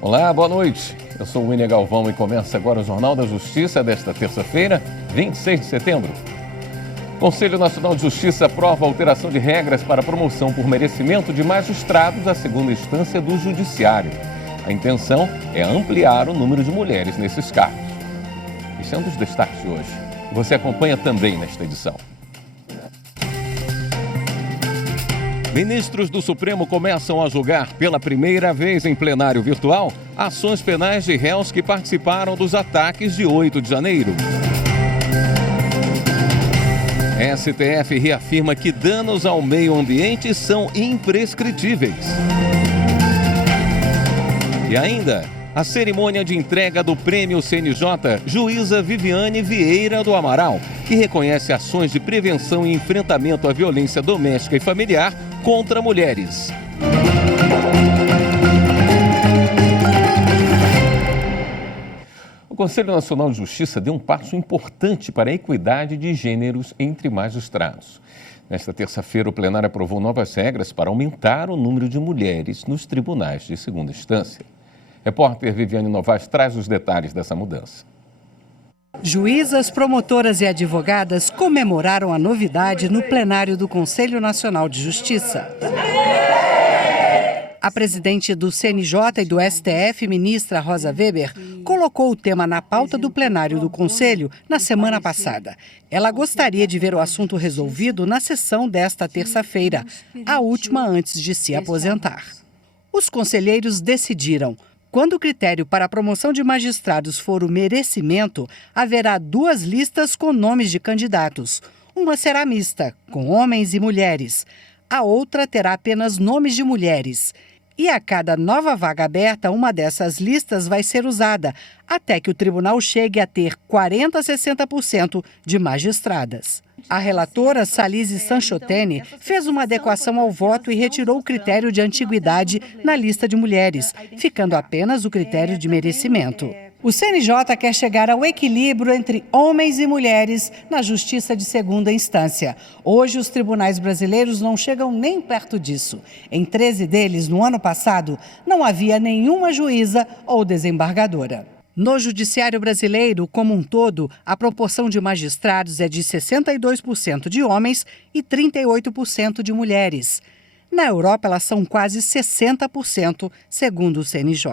Olá, boa noite. Eu sou o William Galvão e começa agora o Jornal da Justiça desta terça-feira, 26 de setembro. O Conselho Nacional de Justiça aprova a alteração de regras para a promoção por merecimento de magistrados à segunda instância do Judiciário. A intenção é ampliar o número de mulheres nesses cargos. Esse é um dos destaques de hoje. Você acompanha também nesta edição. Ministros do Supremo começam a julgar pela primeira vez em plenário virtual ações penais de réus que participaram dos ataques de 8 de janeiro. STF reafirma que danos ao meio ambiente são imprescritíveis. E ainda, a cerimônia de entrega do Prêmio CNJ, juíza Viviane Vieira do Amaral, que reconhece ações de prevenção e enfrentamento à violência doméstica e familiar contra mulheres. O Conselho Nacional de Justiça deu um passo importante para a equidade de gêneros entre magistrados. Nesta terça-feira, o plenário aprovou novas regras para aumentar o número de mulheres nos tribunais de segunda instância. Repórter Viviane Novaes traz os detalhes dessa mudança. Juízas, promotoras e advogadas comemoraram a novidade no plenário do Conselho Nacional de Justiça. A presidente do CNJ e do STF, ministra Rosa Weber, colocou o tema na pauta do plenário do Conselho na semana passada. Ela gostaria de ver o assunto resolvido na sessão desta terça-feira, a última antes de se aposentar. Os conselheiros decidiram. Quando o critério para a promoção de magistrados for o merecimento, haverá 2 listas com nomes de candidatos. Uma será mista, com homens e mulheres. A outra terá apenas nomes de mulheres. E a cada nova vaga aberta, uma dessas listas vai ser usada, até que o tribunal chegue a ter 40% a 60% de magistradas. A relatora Salise Sanchotene fez uma adequação ao voto e retirou o critério de antiguidade na lista de mulheres, ficando apenas o critério de merecimento. O CNJ quer chegar ao equilíbrio entre homens e mulheres na justiça de segunda instância. Hoje, os tribunais brasileiros não chegam nem perto disso. Em 13 deles, no ano passado, não havia nenhuma juíza ou desembargadora. No judiciário brasileiro, como um todo, a proporção de magistrados é de 62% de homens e 38% de mulheres. Na Europa, elas são quase 60%, segundo o CNJ.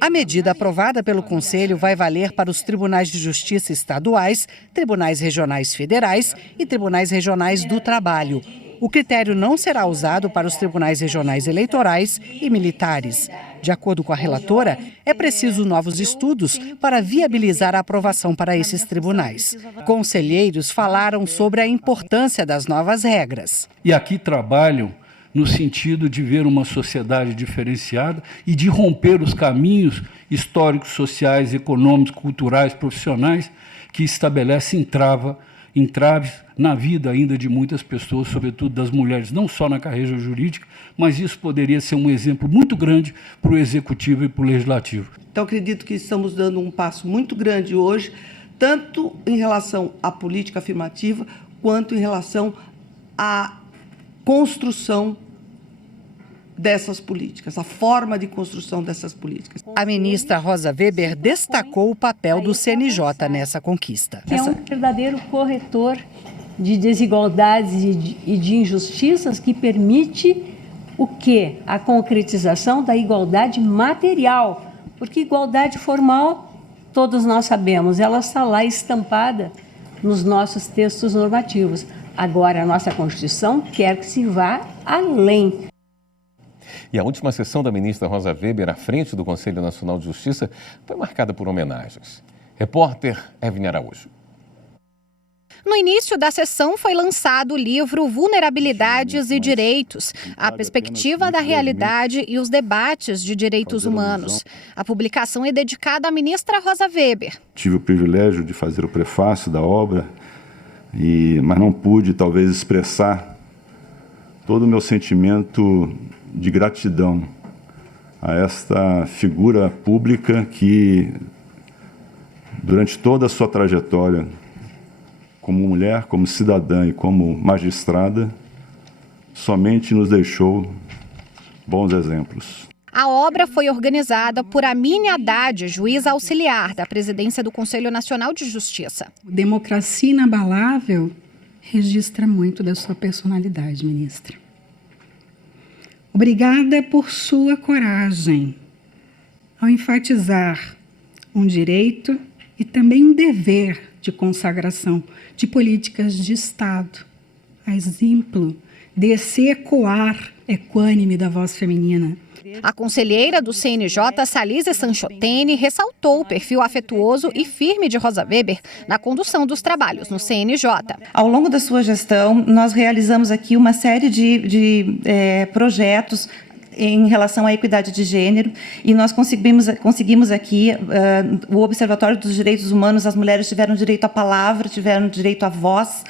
A medida aprovada pelo Conselho vai valer para os tribunais de justiça estaduais, tribunais regionais federais e tribunais regionais do trabalho. O critério não será usado para os tribunais regionais eleitorais e militares. De acordo com a relatora, é preciso novos estudos para viabilizar a aprovação para esses tribunais. Conselheiros falaram sobre a importância das novas regras. E aqui trabalham no sentido de ver uma sociedade diferenciada e de romper os caminhos históricos, sociais, econômicos, culturais, profissionais que estabelecem entraves na vida ainda de muitas pessoas, sobretudo das mulheres, não só na carreira jurídica, mas isso poderia ser um exemplo muito grande para o Executivo e para o Legislativo. Então, acredito que estamos dando um passo muito grande hoje, tanto em relação à política afirmativa, quanto em relação à construção dessas políticas, a forma de construção dessas políticas. A ministra Rosa Weber destacou o papel do CNJ nessa conquista. É um verdadeiro corretor de desigualdades e de injustiças que permite o quê? A concretização da igualdade material, porque igualdade formal, todos nós sabemos, ela está lá estampada nos nossos textos normativos. Agora, a nossa Constituição quer que se vá além. E a última sessão da ministra Rosa Weber à frente do Conselho Nacional de Justiça foi marcada por homenagens. Repórter Evne Araújo. No início da sessão foi lançado o livro Vulnerabilidades e Direitos, a perspectiva da realidade e os debates de direitos humanos. A publicação é dedicada à ministra Rosa Weber. Tive o privilégio de fazer o prefácio da obra, mas não pude talvez expressar todo o meu sentimento de gratidão a esta figura pública que durante toda a sua trajetória, como mulher, como cidadã e como magistrada, somente nos deixou bons exemplos. A obra foi organizada por Amine Haddad, juíza auxiliar da presidência do Conselho Nacional de Justiça. Democracia inabalável registra muito da sua personalidade, ministra. Obrigada por sua coragem ao enfatizar um direito e também um dever de consagração de políticas de Estado, a exemplo desse ecoar equânime da voz feminina. A conselheira do CNJ, Salise Sanchotene, ressaltou o perfil afetuoso e firme de Rosa Weber na condução dos trabalhos no CNJ. Ao longo da sua gestão, nós realizamos aqui uma série de projetos em relação à equidade de gênero, e nós conseguimos aqui o Observatório dos Direitos Humanos. As mulheres tiveram direito à palavra, tiveram direito à voz,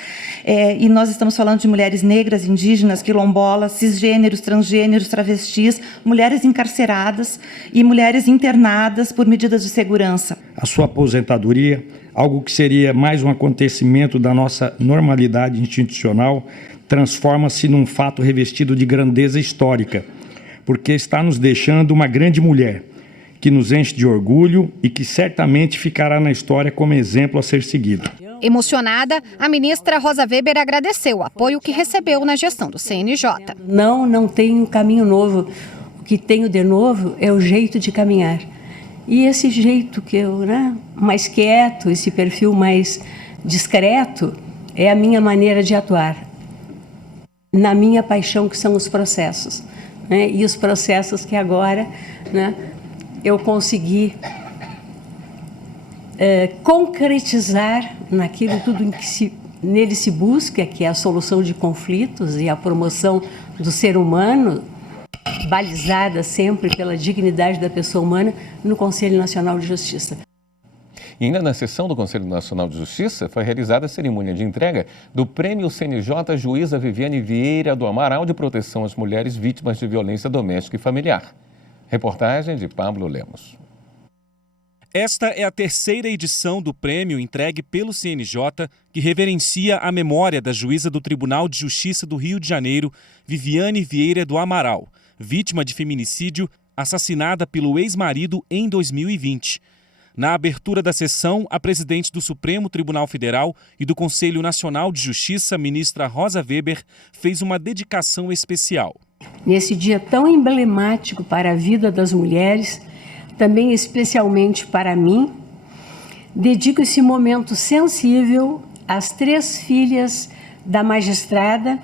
e nós estamos falando de mulheres negras, indígenas, quilombolas, cisgêneros, transgêneros, travestis, mulheres encarceradas e mulheres internadas por medidas de segurança. A sua aposentadoria, algo que seria mais um acontecimento da nossa normalidade institucional, transforma-se num fato revestido de grandeza histórica, porque está nos deixando uma grande mulher, que nos enche de orgulho e que certamente ficará na história como exemplo a ser seguido. Emocionada, a ministra Rosa Weber agradeceu o apoio que recebeu na gestão do CNJ. Não tenho caminho novo. O que tenho de novo é o jeito de caminhar. E esse jeito que eu, mais quieto, esse perfil mais discreto, é a minha maneira de atuar. Na minha paixão, que são os processos. E os processos que agora eu consegui concretizar naquilo tudo em que nele se busca, que é a solução de conflitos e a promoção do ser humano, balizada sempre pela dignidade da pessoa humana, no Conselho Nacional de Justiça. E ainda na sessão do Conselho Nacional de Justiça foi realizada a cerimônia de entrega do Prêmio CNJ Juíza Viviane Vieira do Amaral de Proteção às Mulheres Vítimas de Violência Doméstica e Familiar. Reportagem de Pablo Lemos. Esta é a terceira edição do prêmio entregue pelo CNJ, que reverencia a memória da juíza do Tribunal de Justiça do Rio de Janeiro, Viviane Vieira do Amaral, vítima de feminicídio, assassinada pelo ex-marido em 2020. Na abertura da sessão, a presidente do Supremo Tribunal Federal e do Conselho Nacional de Justiça, ministra Rosa Weber, fez uma dedicação especial. Nesse dia tão emblemático para a vida das mulheres, também especialmente para mim, dedico esse momento sensível às 3 filhas da magistrada,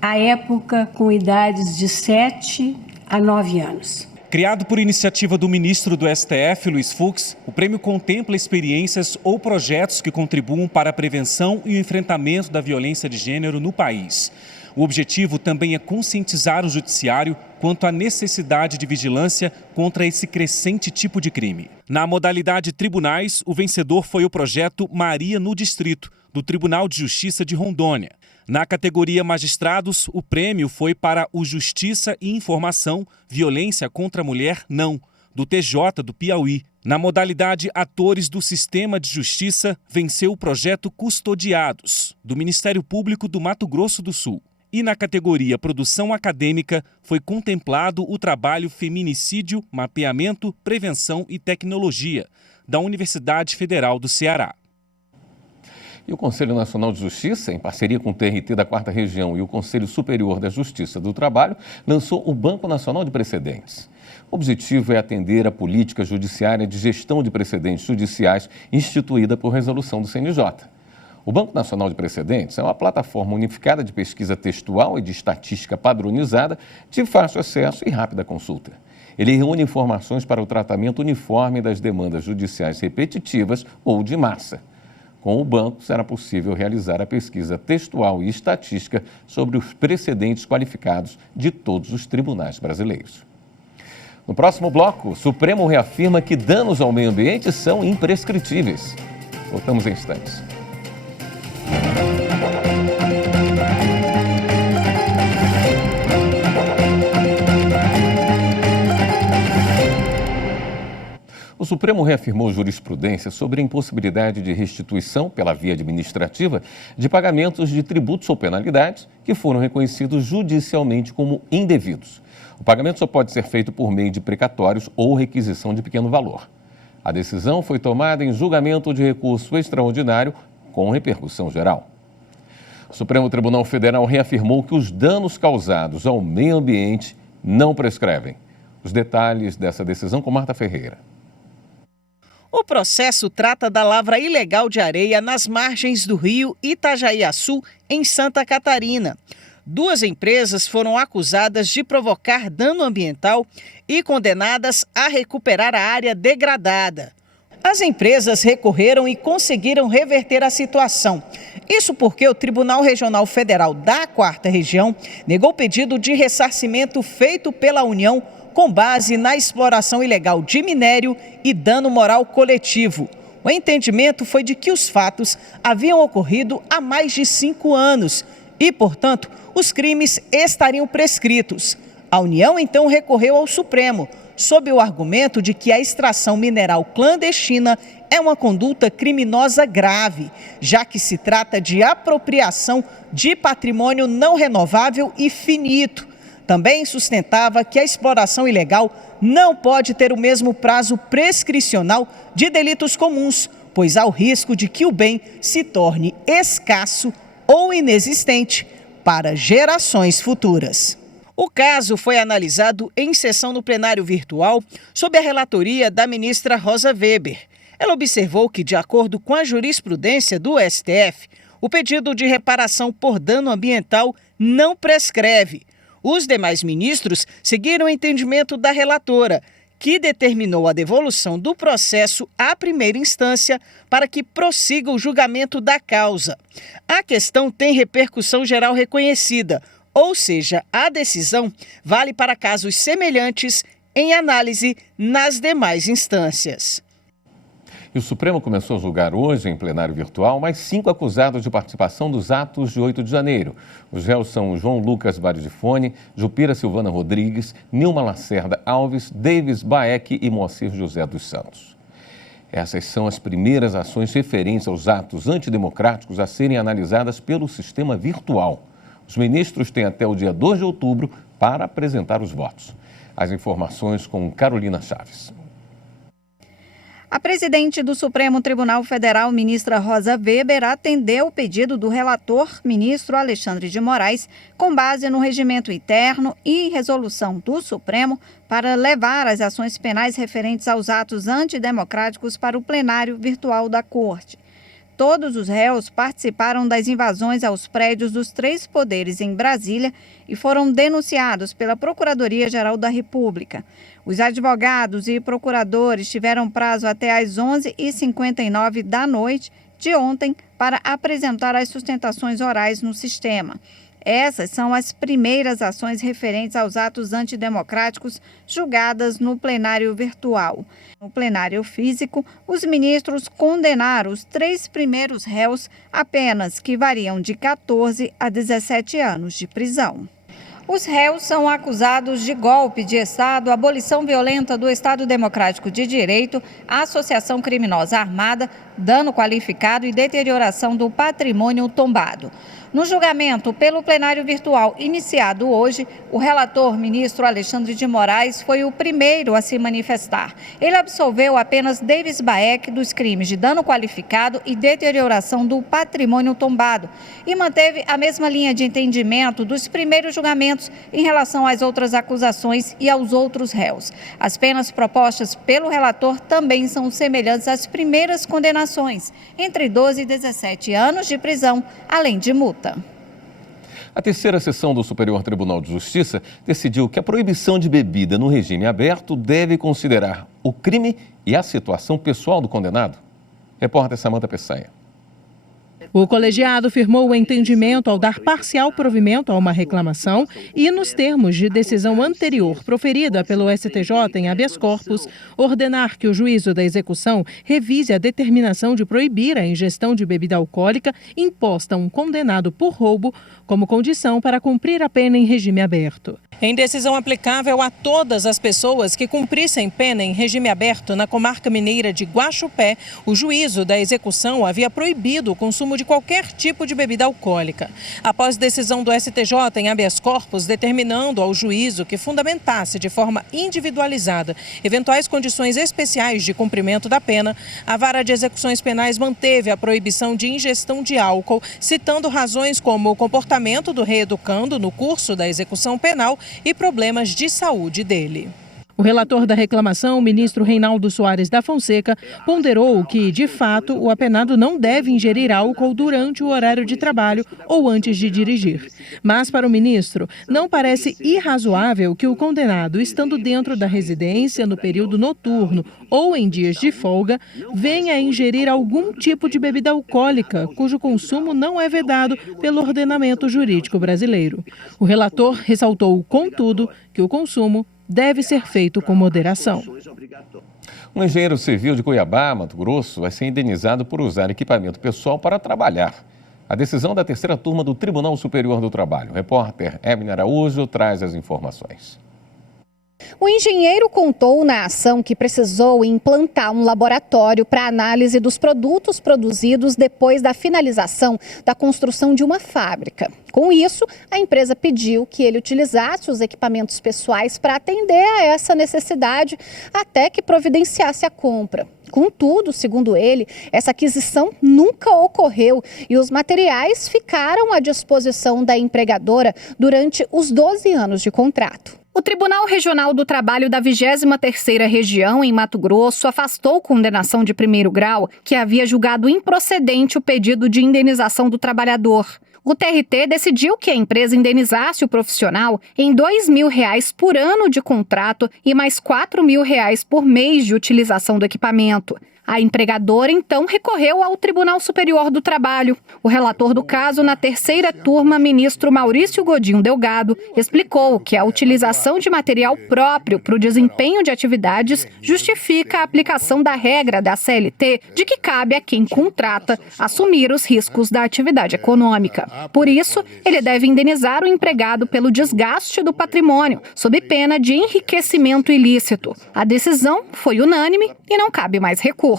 à época com idades de 7 a 9 anos. Criado por iniciativa do ministro do STF, Luiz Fux, o prêmio contempla experiências ou projetos que contribuam para a prevenção e o enfrentamento da violência de gênero no país. O objetivo também é conscientizar o judiciário quanto à necessidade de vigilância contra esse crescente tipo de crime. Na modalidade tribunais, o vencedor foi o projeto Maria no Distrito, do Tribunal de Justiça de Rondônia. Na categoria Magistrados, o prêmio foi para o Justiça e Informação, Violência contra a Mulher Não, do TJ do Piauí. Na modalidade Atores do Sistema de Justiça, venceu o projeto Custodiados, do Ministério Público do Mato Grosso do Sul. E na categoria Produção Acadêmica, foi contemplado o trabalho Feminicídio, Mapeamento, Prevenção e Tecnologia, da Universidade Federal do Ceará. E o Conselho Nacional de Justiça, em parceria com o TRT da 4ª Região e o Conselho Superior da Justiça do Trabalho, lançou o Banco Nacional de Precedentes. O objetivo é atender a política judiciária de gestão de precedentes judiciais instituída por resolução do CNJ. O Banco Nacional de Precedentes é uma plataforma unificada de pesquisa textual e de estatística padronizada, de fácil acesso e rápida consulta. Ele reúne informações para o tratamento uniforme das demandas judiciais repetitivas ou de massa. Com o banco, será possível realizar a pesquisa textual e estatística sobre os precedentes qualificados de todos os tribunais brasileiros. No próximo bloco, o Supremo reafirma que danos ao meio ambiente são imprescritíveis. Voltamos em instantes. O Supremo reafirmou jurisprudência sobre a impossibilidade de restituição pela via administrativa de pagamentos de tributos ou penalidades que foram reconhecidos judicialmente como indevidos. O pagamento só pode ser feito por meio de precatórios ou requisição de pequeno valor. A decisão foi tomada em julgamento de recurso extraordinário com repercussão geral. O Supremo Tribunal Federal reafirmou que os danos causados ao meio ambiente não prescrevem. Os detalhes dessa decisão com Marta Ferreira. O processo trata da lavra ilegal de areia nas margens do rio Itajaiaçu, em Santa Catarina. 2 empresas foram acusadas de provocar dano ambiental e condenadas a recuperar a área degradada. As empresas recorreram e conseguiram reverter a situação. Isso porque o Tribunal Regional Federal da 4ª Região negou o pedido de ressarcimento feito pela União com base na exploração ilegal de minério e dano moral coletivo. O entendimento foi de que os fatos haviam ocorrido há mais de 5 anos e, portanto, os crimes estariam prescritos. A União, então, recorreu ao Supremo, sob o argumento de que a extração mineral clandestina é uma conduta criminosa grave, já que se trata de apropriação de patrimônio não renovável e finito. Também sustentava que a exploração ilegal não pode ter o mesmo prazo prescricional de delitos comuns, pois há o risco de que o bem se torne escasso ou inexistente para gerações futuras. O caso foi analisado em sessão no plenário virtual sob a relatoria da ministra Rosa Weber. Ela observou que, de acordo com a jurisprudência do STF, o pedido de reparação por dano ambiental não prescreve. Os demais ministros seguiram o entendimento da relatora, que determinou a devolução do processo à primeira instância para que prossiga o julgamento da causa. A questão tem repercussão geral reconhecida, ou seja, a decisão vale para casos semelhantes em análise nas demais instâncias. E o Supremo começou a julgar hoje, em plenário virtual, mais 5 acusados de participação dos atos de 8 de janeiro. Os réus são João Lucas Baridifone, Jupira Silvana Rodrigues, Nilma Lacerda Alves, Davis Baek e Moacir José dos Santos. Essas são as primeiras ações referentes aos atos antidemocráticos a serem analisadas pelo sistema virtual. Os ministros têm até o dia 2 de outubro para apresentar os votos. As informações com Carolina Chaves. A presidente do Supremo Tribunal Federal, ministra Rosa Weber, atendeu o pedido do relator, ministro Alexandre de Moraes, com base no regimento interno e resolução do Supremo, para levar as ações penais referentes aos atos antidemocráticos para o plenário virtual da Corte. Todos os réus participaram das invasões aos prédios dos 3 poderes em Brasília e foram denunciados pela Procuradoria-Geral da República. Os advogados e procuradores tiveram prazo até às 11h59 da noite de ontem para apresentar as sustentações orais no sistema. Essas são as primeiras ações referentes aos atos antidemocráticos julgadas no plenário virtual. No plenário físico, os ministros condenaram os 3 primeiros réus a penas que variam de 14 a 17 anos de prisão. Os réus são acusados de golpe de Estado, abolição violenta do Estado Democrático de Direito, associação criminosa armada, dano qualificado e deterioração do patrimônio tombado. No julgamento pelo plenário virtual iniciado hoje, o relator, ministro Alexandre de Moraes, foi o primeiro a se manifestar. Ele absolveu apenas Davis Baek dos crimes de dano qualificado e deterioração do patrimônio tombado e manteve a mesma linha de entendimento dos primeiros julgamentos em relação às outras acusações e aos outros réus. As penas propostas pelo relator também são semelhantes às primeiras condenações, entre 12 e 17 anos de prisão, além de multa. A terceira sessão do Superior Tribunal de Justiça decidiu que a proibição de bebida no regime aberto deve considerar o crime e a situação pessoal do condenado. Repórter Samanta Peçanha. O colegiado firmou o entendimento ao dar parcial provimento a uma reclamação e, nos termos de decisão anterior proferida pelo STJ em habeas corpus, ordenar que o juízo da execução revise a determinação de proibir a ingestão de bebida alcoólica imposta a um condenado por roubo como condição para cumprir a pena em regime aberto. Em decisão aplicável a todas as pessoas que cumprissem pena em regime aberto na comarca mineira de Guaxupé, o juízo da execução havia proibido o consumo de qualquer tipo de bebida alcoólica. Após decisão do STJ em habeas corpus determinando ao juízo que fundamentasse de forma individualizada eventuais condições especiais de cumprimento da pena, a Vara de Execuções Penais manteve a proibição de ingestão de álcool, citando razões como o comportamento do reeducando no curso da execução penal e problemas de saúde dele. O relator da reclamação, o ministro Reinaldo Soares da Fonseca, ponderou que, de fato, o apenado não deve ingerir álcool durante o horário de trabalho ou antes de dirigir. Mas, para o ministro, não parece irrazoável que o condenado, estando dentro da residência no período noturno ou em dias de folga, venha a ingerir algum tipo de bebida alcoólica, cujo consumo não é vedado pelo ordenamento jurídico brasileiro. O relator ressaltou, contudo, que o consumo deve ser feito com moderação. Um engenheiro civil de Cuiabá, Mato Grosso, vai ser indenizado por usar equipamento pessoal para trabalhar. A decisão da terceira turma do Tribunal Superior do Trabalho. O repórter Ebner Araújo traz as informações. O engenheiro contou na ação que precisou implantar um laboratório para análise dos produtos produzidos depois da finalização da construção de uma fábrica. Com isso, a empresa pediu que ele utilizasse os equipamentos pessoais para atender a essa necessidade até que providenciasse a compra. Contudo, segundo ele, essa aquisição nunca ocorreu e os materiais ficaram à disposição da empregadora durante os 12 anos de contrato. O Tribunal Regional do Trabalho da 23ª Região, em Mato Grosso, afastou condenação de primeiro grau que havia julgado improcedente o pedido de indenização do trabalhador. O TRT decidiu que a empresa indenizasse o profissional em R$ 2.000 por ano de contrato e mais R$ 4.000 por mês de utilização do equipamento. A empregadora, então, recorreu ao Tribunal Superior do Trabalho. O relator do caso, na terceira turma, ministro Maurício Godinho Delgado, explicou que a utilização de material próprio para o desempenho de atividades justifica a aplicação da regra da CLT de que cabe a quem contrata assumir os riscos da atividade econômica. Por isso, ele deve indenizar o empregado pelo desgaste do patrimônio, sob pena de enriquecimento ilícito. A decisão foi unânime e não cabe mais recurso.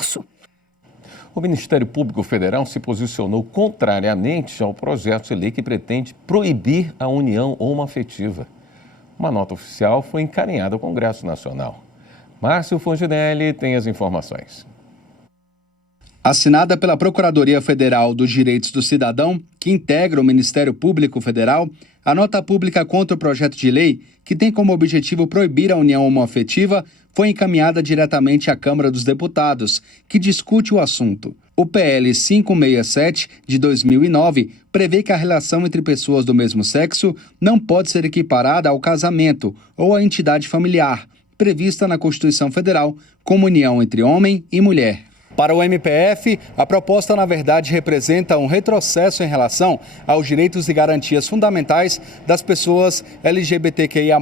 O Ministério Público Federal se posicionou contrariamente ao projeto de lei que pretende proibir a união homoafetiva. Uma nota oficial foi encaminhada ao Congresso Nacional. Márcio Fonginelli tem as informações. Assinada pela Procuradoria Federal dos Direitos do Cidadão, que integra o Ministério Público Federal, a nota pública contra o projeto de lei, que tem como objetivo proibir a união homoafetiva, foi encaminhada diretamente à Câmara dos Deputados, que discute o assunto. O PL 567, de 2009, prevê que a relação entre pessoas do mesmo sexo não pode ser equiparada ao casamento ou à entidade familiar, prevista na Constituição Federal como união entre homem e mulher. Para o MPF, a proposta, na verdade, representa um retrocesso em relação aos direitos e garantias fundamentais das pessoas LGBTQIA+.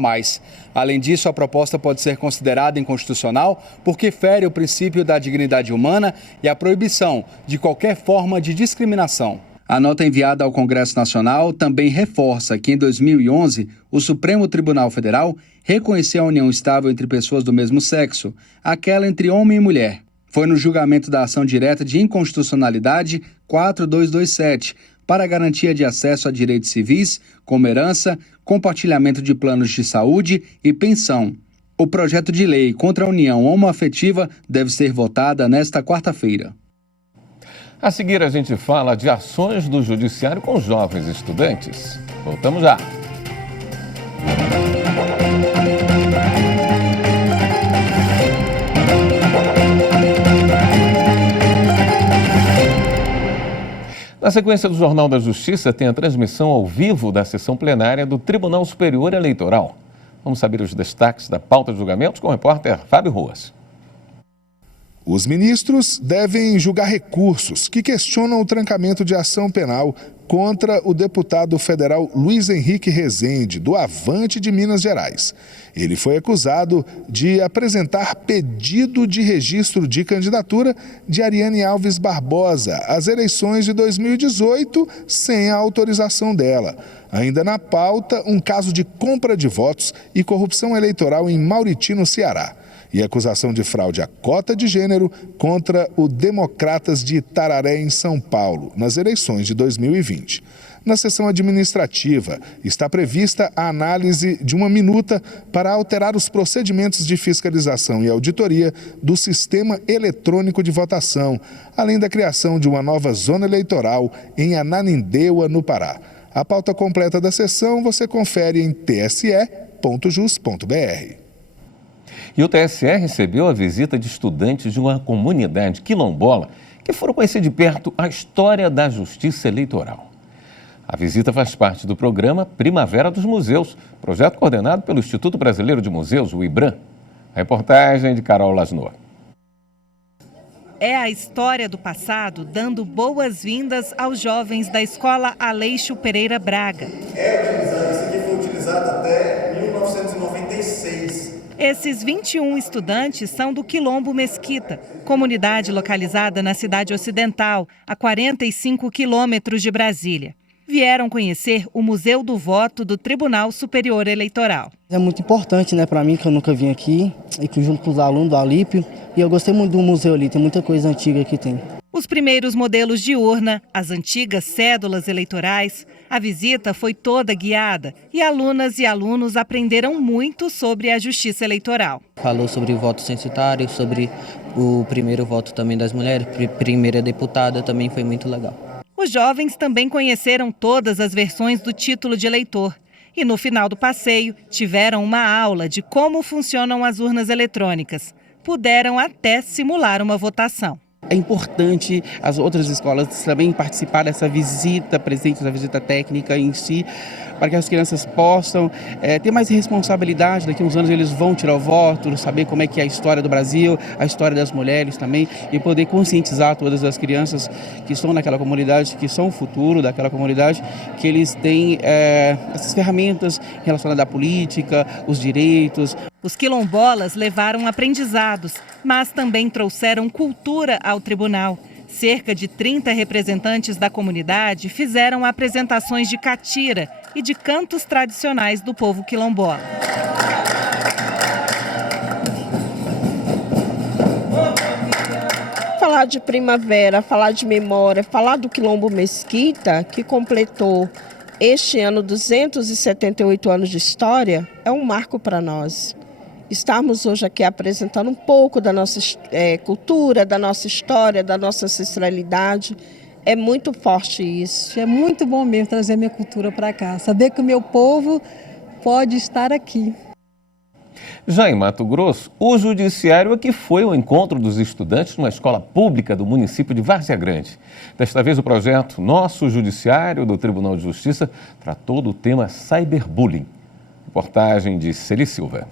Além disso, a proposta pode ser considerada inconstitucional porque fere o princípio da dignidade humana e a proibição de qualquer forma de discriminação. A nota enviada ao Congresso Nacional também reforça que, em 2011, o Supremo Tribunal Federal reconheceu a união estável entre pessoas do mesmo sexo, aquela entre homem e mulher. Foi no julgamento da ação direta de inconstitucionalidade 4227, para a garantia de acesso a direitos civis, como herança, compartilhamento de planos de saúde e pensão. O projeto de lei contra a união homoafetiva deve ser votada nesta quarta-feira. A seguir, a gente fala de ações do Judiciário com jovens estudantes. Voltamos já. Na sequência do Jornal da Justiça, tem a transmissão ao vivo da sessão plenária do Tribunal Superior Eleitoral. Vamos saber os destaques da pauta de julgamentos com o repórter Fábio Ruas. Os ministros devem julgar recursos que questionam o trancamento de ação penal contra o deputado federal Luiz Henrique Rezende, do Avante de Minas Gerais. Ele foi acusado de apresentar pedido de registro de candidatura de Ariane Alves Barbosa às eleições de 2018 sem a autorização dela. Ainda na pauta, um caso de compra de votos e corrupção eleitoral em Mauriti, no Ceará. E acusação de fraude à cota de gênero contra o Democratas de Itararé, em São Paulo, nas eleições de 2020. Na sessão administrativa, está prevista a análise de uma minuta para alterar os procedimentos de fiscalização e auditoria do sistema eletrônico de votação, além da criação de uma nova zona eleitoral em Ananindeua, no Pará. A pauta completa da sessão você confere em tse.jus.br. E o TSE recebeu a visita de estudantes de uma comunidade quilombola que foram conhecer de perto a história da justiça eleitoral. A visita faz parte do programa Primavera dos Museus, projeto coordenado pelo Instituto Brasileiro de Museus, o IBRAM. A reportagem de Carol Lasnoa. É a história do passado dando boas-vindas aos jovens da Escola Aleixo Pereira Braga. Isso aqui foi utilizado até 1996. Esses 21 estudantes são do Quilombo Mesquita, comunidade localizada na cidade ocidental, a 45 quilômetros de Brasília. Vieram conhecer o Museu do Voto do Tribunal Superior Eleitoral. É muito importante, para mim, que eu nunca vim aqui, e junto com os alunos do Alípio, e eu gostei muito do museu ali, tem muita coisa antiga que tem. Os primeiros modelos de urna, as antigas cédulas eleitorais, a visita foi toda guiada e alunas e alunos aprenderam muito sobre a justiça eleitoral. Falou sobre o voto censitário, sobre o primeiro voto também das mulheres, primeira deputada, também foi muito legal. Os jovens também conheceram todas as versões do título de eleitor e no final do passeio tiveram uma aula de como funcionam as urnas eletrônicas. Puderam até simular uma votação. É importante as outras escolas também participar dessa visita presente, da visita técnica em si, para que as crianças possam ter mais responsabilidade. Daqui a uns anos eles vão tirar o voto, saber como é que é a história do Brasil, a história das mulheres também, e poder conscientizar todas as crianças que estão naquela comunidade, que são o futuro daquela comunidade, que eles têm essas ferramentas relacionadas à política, os direitos. Os quilombolas levaram aprendizados, mas também trouxeram cultura ao tribunal. Cerca de 30 representantes da comunidade fizeram apresentações de catira e de cantos tradicionais do povo quilombola. Falar de primavera, falar de memória, falar do Quilombo Mesquita, que completou este ano 278 anos de história, é um marco para nós. Estarmos hoje aqui apresentando um pouco da nossa cultura, da nossa história, da nossa ancestralidade, é muito forte isso. É muito bom mesmo trazer minha cultura para cá, saber que o meu povo pode estar aqui. Já em Mato Grosso, o judiciário é que foi ao encontro dos estudantes numa escola pública do município de Várzea Grande. Desta vez o projeto Nosso Judiciário do Tribunal de Justiça tratou do tema cyberbullying. Reportagem de Celi Silva.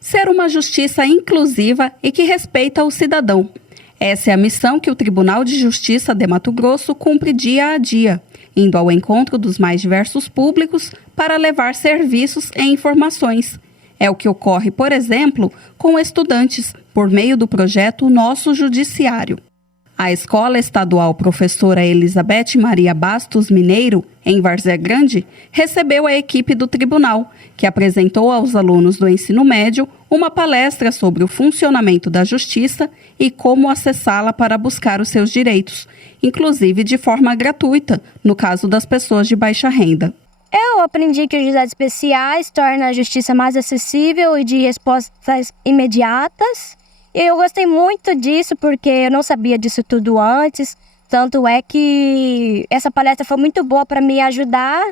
Ser uma justiça inclusiva e que respeita o cidadão. Essa é a missão que o Tribunal de Justiça de Mato Grosso cumpre dia a dia, indo ao encontro dos mais diversos públicos para levar serviços e informações. É o que ocorre, por exemplo, com estudantes, por meio do projeto Nosso Judiciário. A Escola Estadual Professora Elizabeth Maria Bastos Mineiro, em Várzea Grande, recebeu a equipe do tribunal, que apresentou aos alunos do ensino médio uma palestra sobre o funcionamento da justiça e como acessá-la para buscar os seus direitos, inclusive de forma gratuita, no caso das pessoas de baixa renda. Eu aprendi que os juizados especiais tornam a justiça mais acessível e de respostas imediatas. E eu gostei muito disso porque eu não sabia disso tudo antes. Tanto é que essa palestra foi muito boa para me ajudar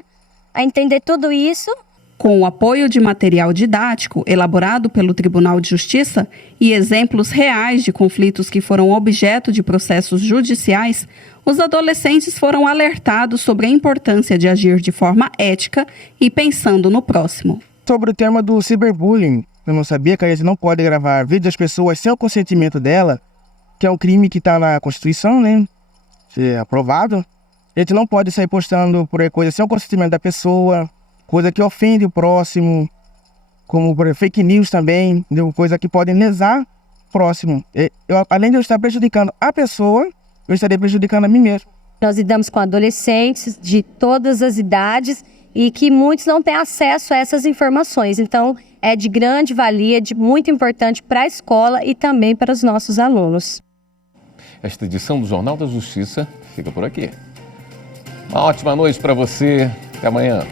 a entender tudo isso. Com o apoio de material didático elaborado pelo Tribunal de Justiça e exemplos reais de conflitos que foram objeto de processos judiciais, os adolescentes foram alertados sobre a importância de agir de forma ética e pensando no próximo. Sobre o tema do ciberbullying, eu não sabia que a gente não pode gravar vídeo das pessoas sem o consentimento dela, que é um crime que está na Constituição, né? Se é aprovado. A gente não pode sair postando por aí coisa sem o consentimento da pessoa, coisa que ofende o próximo, como por exemplo, fake news também, entendeu? Coisa que podem lesar o próximo. Além de eu estar prejudicando a pessoa, eu estarei prejudicando a mim mesmo. Nós lidamos com adolescentes de todas as idades e que muitos não têm acesso a essas informações. Então, é de grande valia, muito importante para a escola e também para os nossos alunos. Esta edição do Jornal da Justiça fica por aqui. Uma ótima noite para você. Até amanhã.